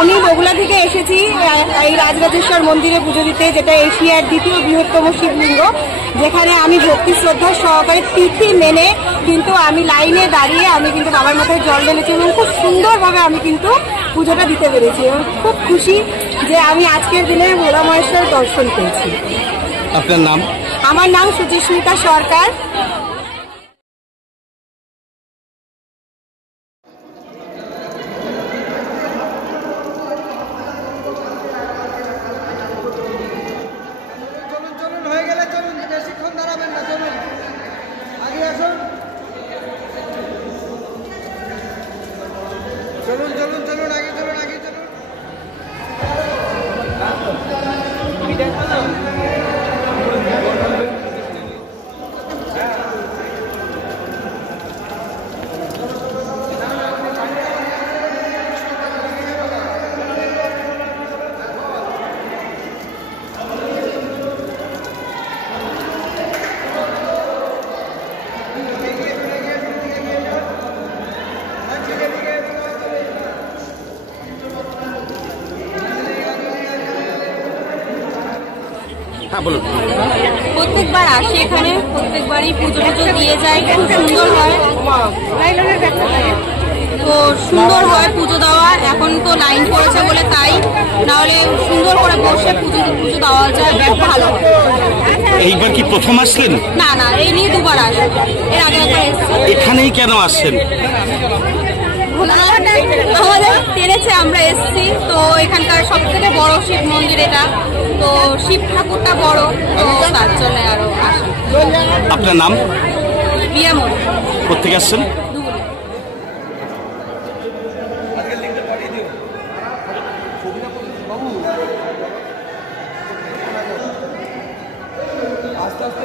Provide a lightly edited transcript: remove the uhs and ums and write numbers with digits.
আমি বগুলা থেকে এসেছি এই রাজরাজেশ্বর মন্দিরে পুজো দিতে, যেটা এশিয়ার দ্বিতীয় বৃহত্তম শিবলিঙ্গ, যেখানে আমি ভক্তি শ্রদ্ধা সহকারে তিথি মেনে কিন্তু আমি লাইনে দাঁড়িয়ে আমি কিন্তু বাবার মাথায় জল ঢেলেছি এবং খুব সুন্দরভাবে আমি কিন্তু পুজোটা দিতে পেরেছি এবং খুব খুশি যে আমি আজকের দিনে ভোলা মহেশ্বর দর্শন পেয়েছি। আপনার নাম? আমার নাম সুচিস্মিতা সরকার। চলুন চলুন চলুন আগে চলুন আগে চলুন। প্রত্যেকবার আসি এখানে, প্রত্যেকবারই পুজো টুজো দিয়ে যায়, খুব সুন্দর হয়, তো সুন্দর হয় পুজো দেওয়া। এখন তো লাইন পড়েছে বলে তাই, নাহলে সুন্দর করে বসে পুজো দেওয়া যায়, ভালো হয়। এইবার কি প্রথম আসলেন? না না, এই নিয়ে দুবার আসি, এর আগে একবার এসেছি। এখানেই কেন আসছেন? আমাদের টেনেছে, আমরা এসছি। তো এখানকার সব থেকে বড় শিব মন্দির এটা, তো শিব ঠাকুরটা বড়, তো তার জন্য আরো আসি। আপনার নাম? বিয়া মন্দির। কোথেকে আসছেন? আস্তে আস্তে